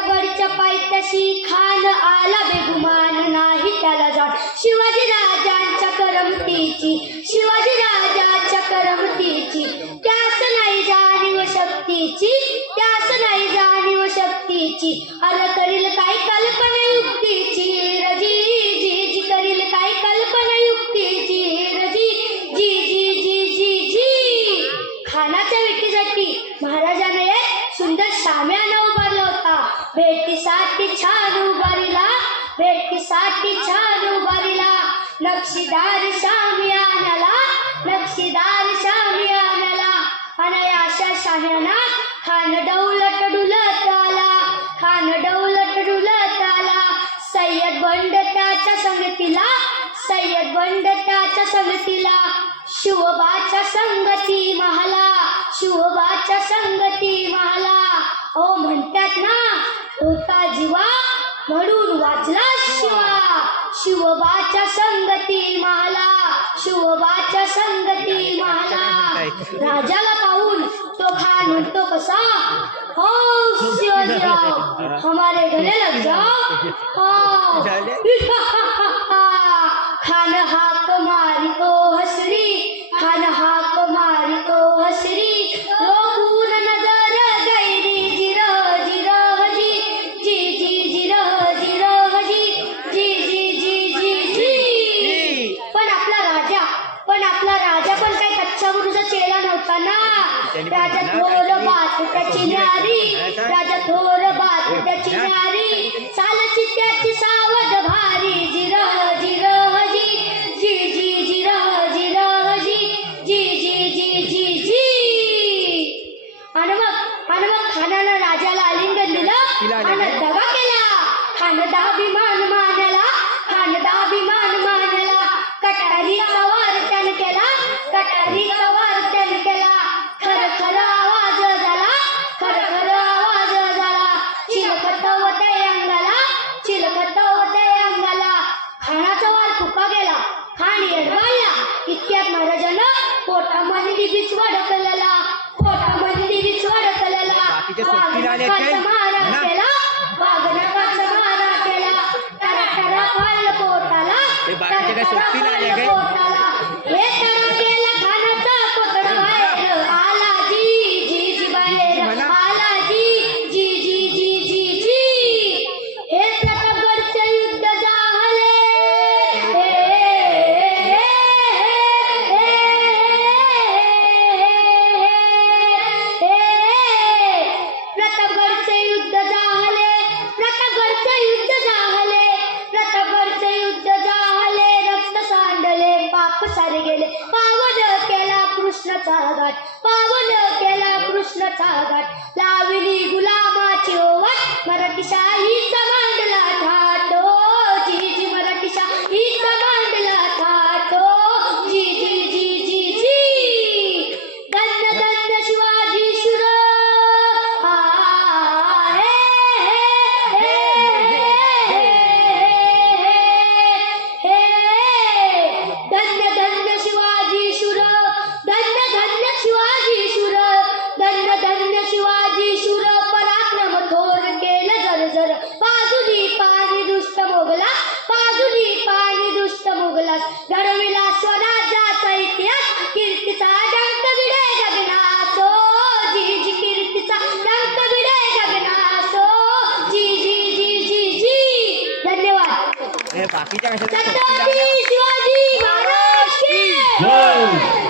प्रतापगडच्या पायथ्याशी खान आला बेगुमान नाही त्याला जाण शिवाजी राजांच्या करमतीची शिवाजी राजांच्या करमतीची त्यास नाही जाणीव शक्तीची त्यास नाही जाणीव शक्तीची अरे करील काय कल्पना युक्तीची रजी जी जी करील काय कल्पना युक्तीची रजी जी जी जी जी जी खानाच्या भेटीसाठी महाराजाने एक सुंदर शामियाना उभारला होता भेटीसाठी छान उभारीला भेटीसाठी छान उभारीला नक्षीदार शामियानाला नक्षीदार शामियानाला आणि अशा शामियानात खान डौलत डुलत आला खान डौलत डुलत आला सय्यद बंड त्याच्या संगतीला सय्यद बंड त्याच्या संगतीला शिवबाच्या संगती महाला शिवबाच्या संगती महाला ओ म्हणतात ना होता जीवा म्हणून वाचला शिवा शिवबाच्या संगती महाला शिवबाच्या संगती महाला राजाला पाहून तो खान म्हणतो कसा हो शिवाजीराव हमारे घरे लग जाओ हो खान हाक मारी तो हसरी खान हाक मारी तो हसरी रोखून नजर गैरी जिरो जिरो जी जी जी जिरो जिरो जी जी जी जी जी जी पण आपला राजा पण काही कच्चा गुरुचा चेला नव्हता ना राजा थोर बात त्याची न्यारी राजा थोर बात त्याची न्यारी चालची त्याची सावध भारी जिरो जिरो जी जी जी जिरो जिरो जी जी जी जी जी जी आणि मग खानानं राजाला आलिंगन दिलं आणि दगा केला खानदा अभिमान मानला खानदा अभिमान मानला कटारीचा वार त्याने केला कटारीचा वार त्याने केला खर खर आवाज झाला खर खर आवाज झाला चिलखत होते अंगाला चिलखत होते अंगाला खानाचा वार फुका गेला खान येडवाळला इतक्यात महाराजानं पोटामध्ये दिवीच वडकलेला पोटामध्ये दिवीच वडकलेला वाघनखाचा मारा केला वाघनखाचा मारा केला टरा टरा फाडलं पोटाला टरा टरा फाडलं पोटाला हे टरा केला खानाचा पकड बाहेर आला जी जी जी बाहेर आला जी जी जी जी जी जी हे प्रतापगडचे युद्ध झाले प्रतापगडचे युद्ध झाले प्रतापगडचे युद्ध झाले प्रतापगडचे युद्ध झाले रक्त सांडले पाप सारे गेले पावन केला कृष्णाचा घाट पावन केला कृष्णाचा घाट लावली गुलामाची ओवाट मराठी शाहीचा मांडला थाट ओ जी जी मराठी शाहीचा मांडला थाट ओ जी जी जी जी जी धन्य धन्य शिवाजी शुर धन्य धन्य शिवाजी शुर धन्य धन्य शिवाजी शुर धन्य धन्य शिवाजी शुर पराक्रम थोर केलं जर बाजूनी पाणी दुष्ट मोगला बाजूनी पाणी दुष्ट मोगला घडविला स्वराज्याचा इतिहास कीर्तीचा डंक विडे गगनासो जी जी कीर्तीचा डंक विडे गगनासो जी जी जी जी जी धन्यवाद बाकीच्या छत्रपती शिवाजी महाराज की जय.